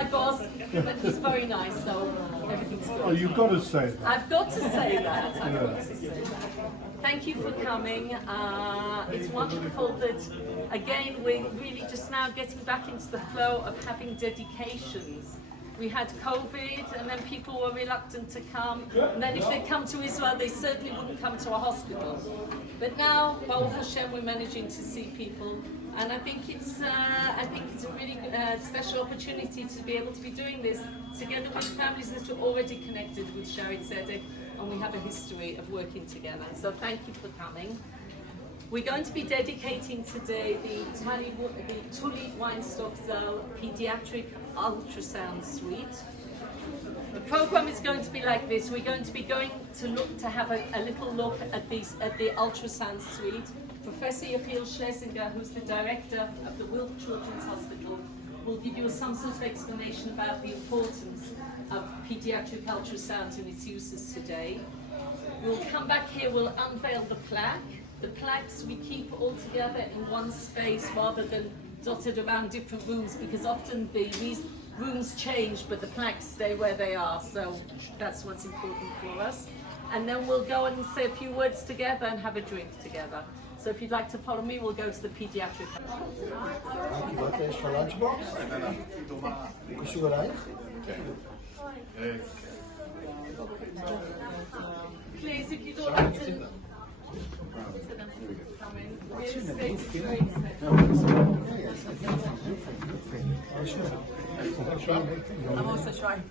My boss, but he's very nice, so everything's good. Oh, you've got to say that. I've got to say that. I've got to say that. Thank you for coming. It's wonderful that, again, we're really just now getting back into the flow of having dedications. We had COVID, and then people were reluctant to come. And then if they'd come to Israel, they certainly wouldn't come to a hospital. But now, Baruch Hashem, we're managing to see people. And I think it's a really special opportunity to be able to be doing this together with families that are already connected with Shaare Zedek, and we have a history of working together. So thank you for coming. We're going to be dedicating today the Tully Weinstock-Zal Pediatric Ultrasound Suite. The program is going to be like this. We're going to be going to have a little look at the ultrasound suite. Professor Yechiel Schlesinger, who's the director of the Wilk Children's Hospital, will give you some sort of explanation about the importance of pediatric ultrasound and its uses today. We'll come back here, we'll unveil the plaque. The plaques we keep all together in one space rather than dotted around different rooms, because often these rooms change but the plaques stay where they are, so that's what's important for us. And then we'll go and say a few words together and have a drink together. So if you'd like to follow me, we'll go to the pediatric. Wat is voor lunchbox? Kostuur eruit? Please, if you'd all like to come in. I'm also trying.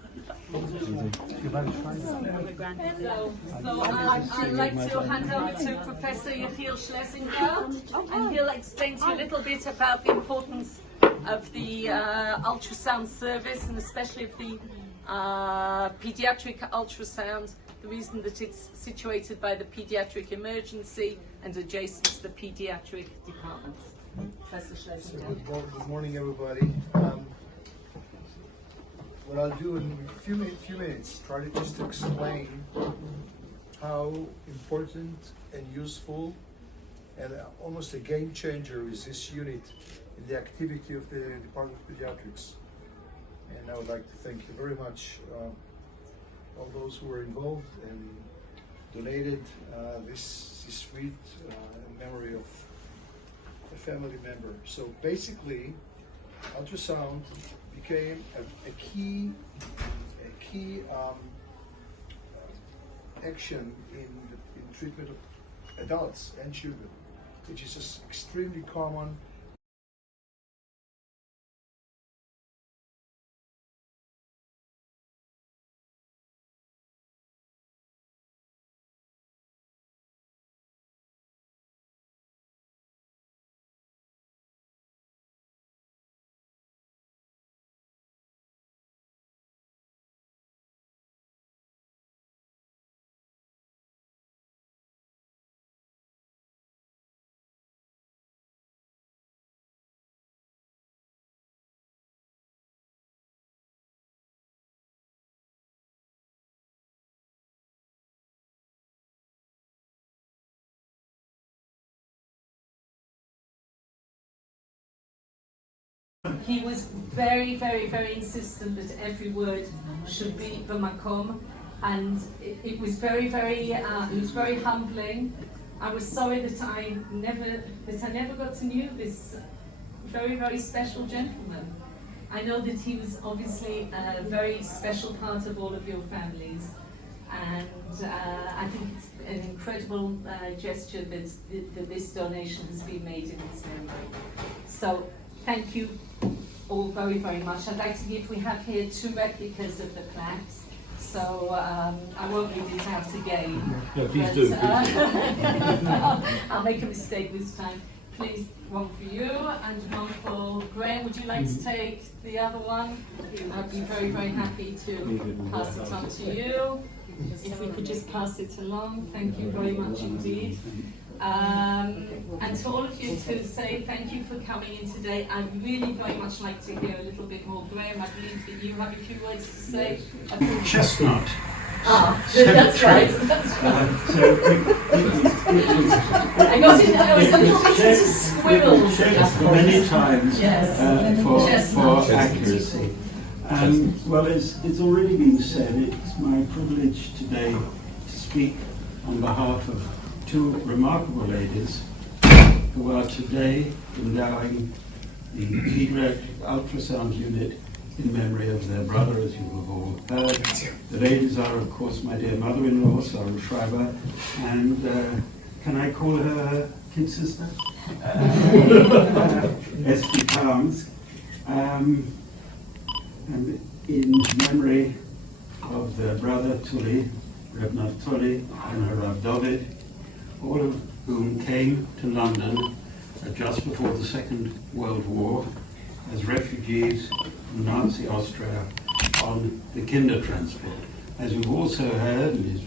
So I'd like to hand over to Professor Yechiel Schlesinger, and he'll explain to you a little bit about the importance of the ultrasound service, and especially of the pediatric ultrasound, the reason that it's situated by the pediatric emergency and adjacent to the pediatric department. Professor Schlesinger. Good morning, everybody. What I'll do in a few minutes, try to just explain how important and useful and almost a game changer is this unit in the activity of the Department of Pediatrics. And I would like to thank you very much, all those who were involved and donated this suite in memory of a family member. So basically, ultrasound became a key action in treatment of adults and children, which is just extremely common. He was very, very, very insistent that every word should be b'makom, and it was very, very, it was very humbling. I was sorry that I never got to know this very, very special gentleman. I know that he was obviously a very special part of all of your families, and I think it's an incredible gesture that this donation has been made in his memory. So thank you all very, very much. I'd like to give, we have here 2 replicas of the plaques, so I won't read it out again. No, please do. I'll make a mistake this time. Please, one for you and one for Graham. Would you like to take the other one? I'd be very, very happy to pass it on to you. If we could just pass it along, thank you very much indeed. And to all of you to say thank you for coming in today. I'd really very much like to hear a little bit more. Graham, I believe that you have a few words to say. Chestnut. That's right. That's right. I got it. I was a little bit into squirrels. Many times Yes. for accuracy. Well, it's already been said, it's my privilege today to speak on behalf of two remarkable ladies who are today endowing the pediatric ultrasound unit in memory of their brother, as you have all heard. The ladies are, of course, my dear mother-in-law, Sarah Schreiber, and can I call her kid sister? Esty Pounds. And in memory of their brother Tully, Reb Tully, and her Rav David, all of whom came to London just before the Second World War as refugees from Nazi Austria on the Kinder transport. As you've also heard, and is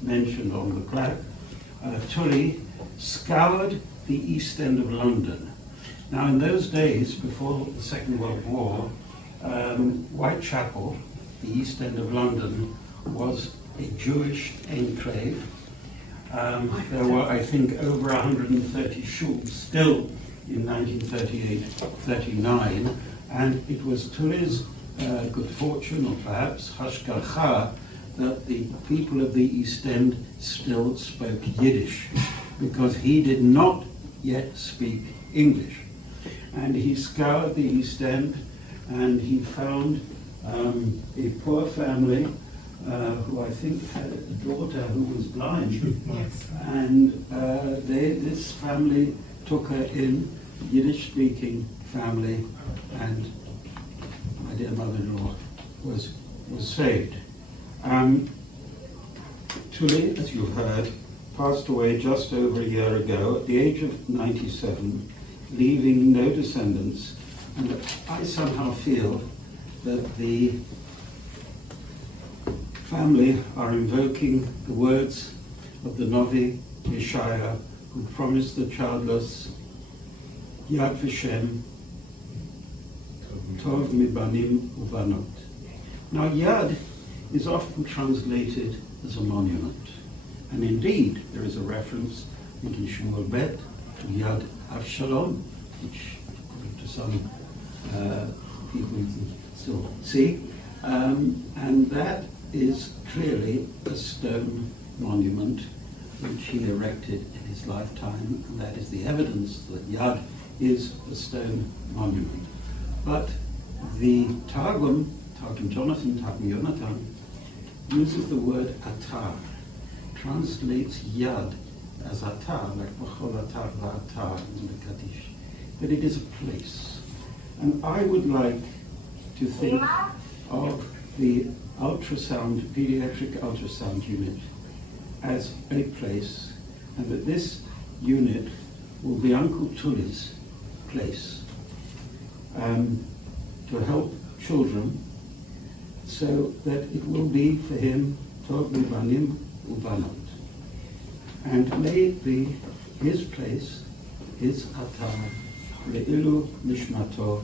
mentioned on the plaque, Tully scoured the East End of London. Now, in those days, before the Second World War, Whitechapel, the East End of London, was a Jewish enclave. There were, I think, over 130 shuls still in 1938-39, and it was Tully's good fortune, or perhaps hashgacha, that the people of the East End still spoke Yiddish, because he did not yet speak English. And he scoured the East End, and he found a poor family who I think had a daughter who was blind. Yes. And this family took her in, Yiddish-speaking family, and my dear mother-in-law was saved. Tully, as you've heard, passed away just over a year ago at the age of 97, leaving no descendants. And I somehow feel that the family are invoking the words of the Navi Shaare, who promised the childless, Yad Vashem, Tov Mibanim Uvanot. Now, Yad is often translated as a monument. And indeed, there is a reference in Shmuel Bet to Yad Avshalom, which, according to some people, you can still see. And that is clearly a stone monument which he erected in his lifetime, and that is the evidence that Yad is a stone monument. But the Targum Jonathan, uses the word atar, translates Yad as atar, like B'chol atar va'atar in the Kaddish. But it is a place. And I would like to think of the pediatric ultrasound unit as a place, and that this unit will be Uncle Tully's place to help children, so that it will be for him Tov Mibanim Ubanot. And may it be his place, his atar, Le'ilu Nishmato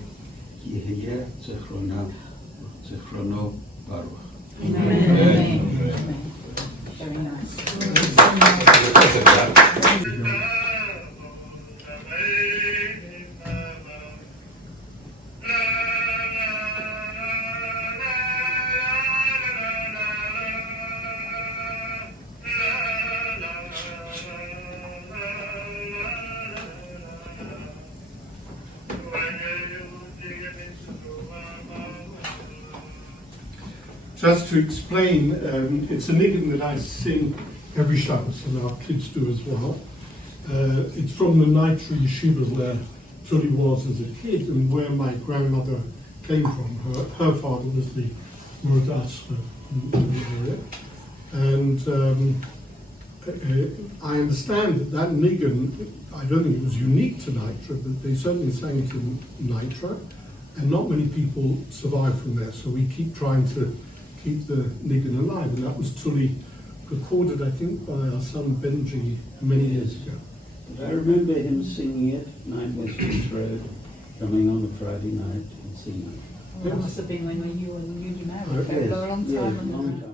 Yehiyeh Zechrono Baruch. Amen. Amen. Very nice. Just to explain, it's a niggin that I sing every Shabbos, and our kids do as well. It's from the Nitra Yeshiva where Tully was as a kid, and where my grandmother came from. Her father was the Muradas in the area. And I understand that niggin, I don't think it was unique to Nitra, but they certainly sang it in Nitra, and not many people survive from there, so we keep trying to keep the niggin alive, and that was Tully recorded, I think, by our son Benji many years ago. I remember him singing it, 9 Westminster Road, coming on a Friday night in Sina. Well, that must have been when you and Eugene married, Yes, a long time yes, ago. long time.